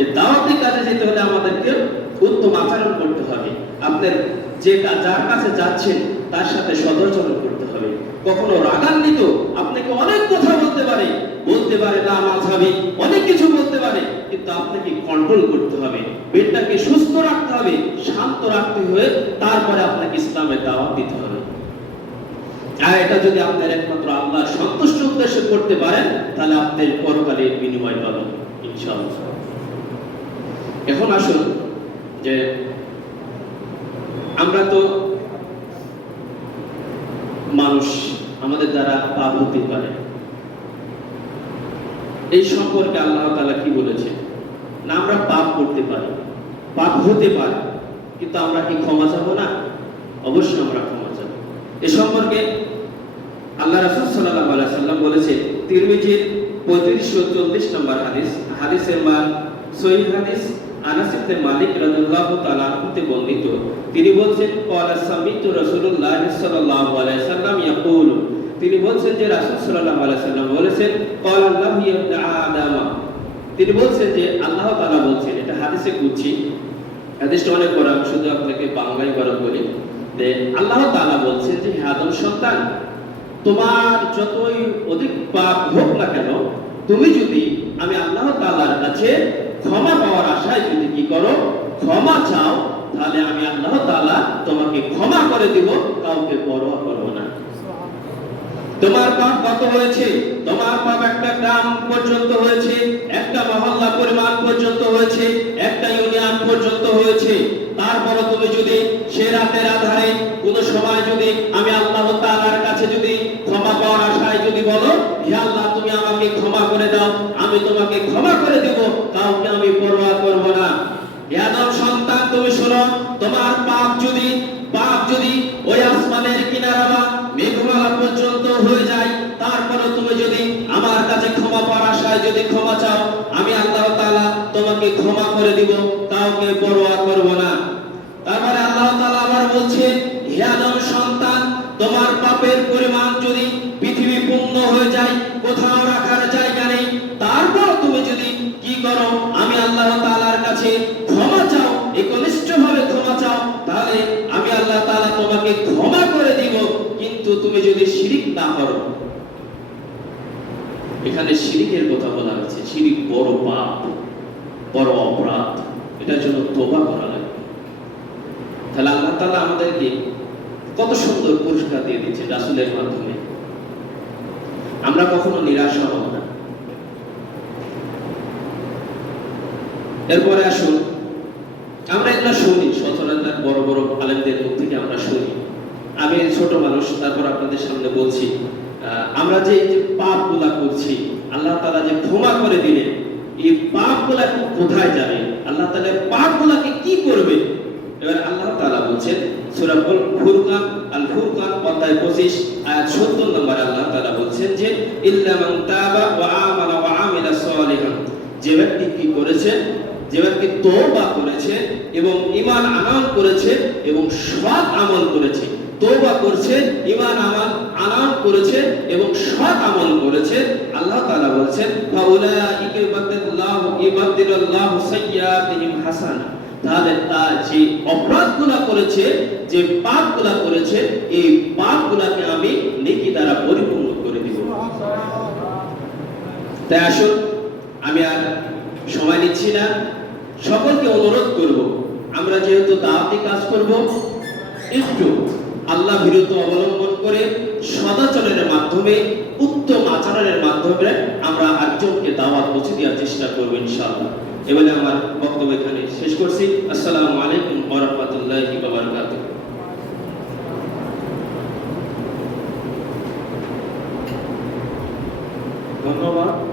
এই দাওয়াতি কাজে যেতে হলে আমাদেরকে উত্তম আচরণ করতে হবে। আপনার যার কাছে যাচ্ছেন তার সাথে সদাচরণ করতে হবে। কখনো রাগান্বিত আপনাকে অনেক কথা বলতে পারে না মাঝহাবি অনেক কিছু বলতে পারে, কিন্তু আপনাকে কন্ট্রোল করতে হবে, পেটটাকে সুস্থ রাখতে হবে, শান্ত রাখতে হবে, তারপরে আপনাকে ইসলামের দাওয়াত দিতে হবে। আর এটা যদি আপনার একমাত্র আল্লাহর সন্তুষ্ট উদ্দেশ্যে করতে পারেন, তাহলে আপনার পরকালে বিনিময় পাবেন ইনশাআল্লাহ। এখন আসুন যে আমরা তো মানুষ, আমাদের দ্বারা পাপ হতে পারে। এই সম্পর্কে আল্লাহ তাআলা কি বলেছে? না, আমরা পাপ করতে পারি, পাপ হতে পারে, কিন্তু আমরা কি ক্ষমা চাবো না? অবশ্যই আমরা ক্ষমা চাবো। এ সম্পর্কে আল্লাহ রাসূল সাল্লাল্লাহু আলাইহি সাল্লাম বলেছে, তিরমিজির 3540 নম্বর হাদিস, হাদিসের মান সহিহ হাদিস, আনাস ইবনে মালিক রাদিয়াল্লাহু তাআলা হতে বর্ণিত। তিনি বলেন, ক্বালা সামিতু রাসূলুল্লাহ সাল্লাল্লাহু আলাইহি সাল্লাম ইয়াকুল, তিনি বলেন যে রাসূল সাল্লাল্লাহু আলাইহি সাল্লাম বলেছেন, ক্বালা আল্লাহু ইয়া ইবনে আদম, তিনি বলেন যে আল্লাহ তাআলা বলেন, এটা হাদিসে কুদসি, হাদিসটা অনেক বড়, আমি শুধু আপনাকে বাংলায় বরাদ বলি যে আল্লাহ তাআলা বলেন যে হে আদম সন্তান, তোমার যতই অধিক পাপ হোক না কেন, তুমি যদি আমি আল্লাহ তাআলার কাছে ক্ষমা পাওয়ার আশায় যদি কি করো, ক্ষমা চাও, তাহলে আমি আল্লাহ তাআলা তোমাকে ক্ষমা করে দিব, কাউকে পরোয়া করব না। তোমার পাপ কত হয়েছে? তোমার পাপ একটা গ্রাম পর্যন্ত হয়েছে, একটা মহল্লা পরিমাণ পর্যন্ত হয়েছে, একটা ইউনিয়ন পর্যন্ত হয়েছে। তারপরে তুমি যদি সে রাতের আধারে কোনো সময় যদি আমি আল্লাহ তাআলার কাছে যদি ক্ষমা পাওয়ার আশায় যদি বলো, হে আল্লাহ তুমি আমাকে ক্ষমা করে দাও, আমি তোমাকে ক্ষমা করে দেব, কাউকে আমি পরোয়া করব না। হে আদম সন্তান, তুমি শোনো, তোমার পাপ যদি ওই আসমানের কিনারা বা মেঘমালা পর্যন্ত হয়ে যায়, তারপরে তুমি যদি আমার কাছে ক্ষমা পাওয়ার আশায় যদি ক্ষমা চাও, আমি আল্লাহ তাআলা তোমাকে ক্ষমা করে দিব, কাউকে পরোয়া করব না। তারপরে আল্লাহ তাআলা আবার বলছেন, হে আদম সন্তান, তোমার পাপের পরিমাণ যদি পৃথিবী পূর্ণ হয়ে যায়, কোথাও রাখার জায়গা নেই, তারপর তুমি যদি কি করো, আমি আল্লাহ তাআলার কাছে ক্ষমা চাও, একনিষ্ঠভাবে ক্ষমা চাও, তাহলে আমি আল্লাহ তাআলা তোমাকে ক্ষমা করে দিব। কিন্তু তুমি যদি শিরিক না করো, এখানে শিরিকের কথা বলা হয়েছে, শিরিক বড় পাপ, বড় অপরাধ, এটার জন্য তওবা করা লাগবে। তাহলে আল্লাহ তাআলা আমাদেরকে কত সুন্দর পুরস্কার দিয়ে দিচ্ছে রাসূলের মাধ্যমে, আমরা কখনো নিরাশ হব না। এরপরে আসুন, আমরা এগুলো শুনি সচরাচর বড় বড় আলেমদের মুখ থেকে আমরা শুনি। আমি ছোট মানুষ, তারপর আপনাদের সামনে বলছি, আমরা যে পাপগুলা করছি, আল্লাহ তাআলা যে ক্ষমা করে দিলেন, এই পাপগুলা কোথায় যাবে? আল্লাহ তাআলা পাপগুলাকে কি করবে? এবার আল্লাহ তাআলা বলছেন সূরা ফুরকান, আল ফুরকান অধ্যায় 25 আয়াত 70 নম্বরে আল্লাহ তাআলা বলছেন যে ইল্লা মান তাবা ওয়া আমানা ওয়া আমিলা সলিহান, যে ব্যক্তি কি করেছে, যে ব্যক্তি তওবা করেছে এবং ঈমান আনয়ন করেছে এবং সৎ আমল করেছে, তওবা করছে, ঈমান আনয়ন করেছে এবং সৎ আমল করেছে, আল্লাহ তাআলা বলেন ফাউলাইকা ইবাদুল্লাহু সাইয়্যাতিহিম হাসানা, তাহলে তার যে অপরাধগুলো করেছে, যে পাপগুলো করেছে, এই পাপগুলোকে আমি নেকি দ্বারা পরিপূর্ণ করে দিব। তাই আসুন, আমি আর সময় নিচ্ছি না, সকলকে অনুরোধ করব, আমরা যেহেতু দাওয়াতি কাজ করব, একটু আল্লাহ বিরুদ্ধ অবলম্বন করে সদাচরণের মাধ্যমে, উত্তম আচরণের মাধ্যমে আমরা একজনকে দাওয়াত পৌঁছে দেওয়ার চেষ্টা করব ইনশাআল্লাহ। এবারে আমার বক্তব্য এখানে শেষ করছি। আসসালামু আলাইকুম ওয়া রাহমাতুল্লাহি ওয়া বারাকাতুহু। ধন্যবাদ।